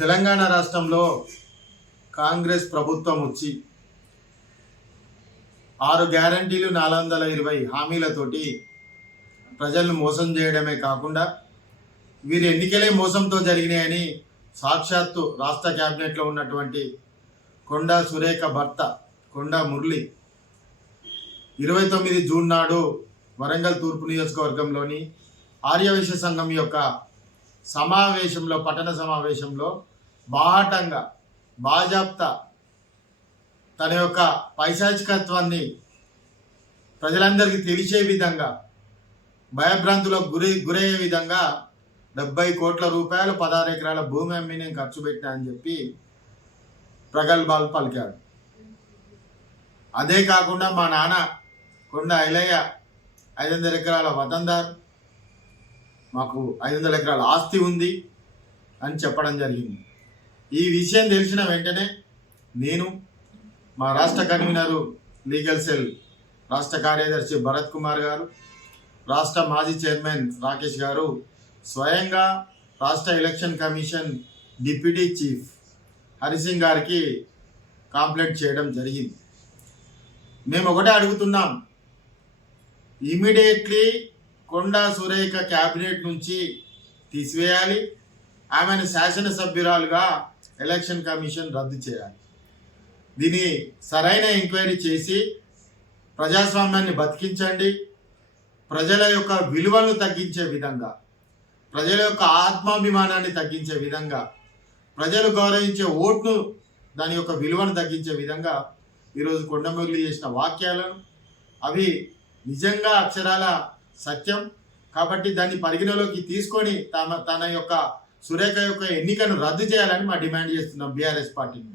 తెలంగాణ రాష్ట్రంలో కాంగ్రెస్ ప్రభుత్వం వచ్చి ఆరు గ్యారంటీలు నాలుగు వందల ఇరవై హామీలతోటి ప్రజలను మోసం చేయడమే కాకుండా వీరి ఎన్నికలే మోసంతో జరిగినాయని సాక్షాత్తు రాష్ట్ర క్యాబినెట్లో ఉన్నటువంటి కొండా సురేఖ భర్త కొండా మురళి ఇరవై తొమ్మిది జూన్ నాడు వరంగల్ తూర్పు నియోజకవర్గంలోని ఆర్యవైశ్య సంఘం యొక్క సమావేశంలో పట్టణ సమావేశంలో బాహటంగా బాజాప్తా తన యొక్క పైశాచికత్వాన్ని ప్రజలందరికీ తెలిసే విధంగా భయభ్రాంతులకు గురి గురయ్యే విధంగా డెబ్బై కోట్ల రూపాయలు పదహారు ఎకరాల భూమి అమ్మి నేను ఖర్చు పెట్టానని చెప్పి ప్రగల్భాలు పలికాడు. అదే కాకుండా మా నాన్న కొండ ఐలయ్య ఐదు వందల ఎకరాల వతందార్ మాకు ఐదు వందల ఎకరాల ఆస్తి ఉంది అని చెప్పడం జరిగింది. ఈ విషయం తెలిసిన వెంటనే నేను మా రాష్ట్ర కన్వీనరు లీగల్ సెల్ రాష్ట్ర కార్యదర్శి భరత్ కుమార్ గారు రాష్ట్ర మాజీ చైర్మన్ రాకేష్ గారు స్వయంగా రాష్ట్ర election commission deputy chief Hari Singh గారికి కాంప్లైంట్ చేయడం జరిగింది. మేము ఒకటే అడుగుతున్నాం. ఇమీడియట్లీ కొండా సురేఖ క్యాబినెట్ నుంచి తీసివేయాలి. ఆమెను శాసనసభ్యురాలుగా ఎలక్షన్ కమిషన్ రద్దు చేయాలి. దీని సరైన ఎంక్వైరీ చేసి ప్రజాస్వామ్యాన్ని బతికించండి. ప్రజల యొక్క విలువలను తగ్గించే విధంగా ప్రజల యొక్క ఆత్మాభిమానాన్ని తగ్గించే విధంగా ప్రజలు గౌరవించే ఓట్ను దాని యొక్క విలువను తగ్గించే విధంగా ఈరోజు కొండమురళి చేసిన వాక్యాలను అవి నిజంగా అక్షరాల సత్యం కాబట్టి దాన్ని పరిగణలోకి తీసుకొని తమ తన యొక్క సురేఖ యొక్క ఎన్నికను రద్దు చేయాలని మా డిమాండ్ చేస్తున్నాం బీఆర్ఎస్ పార్టీ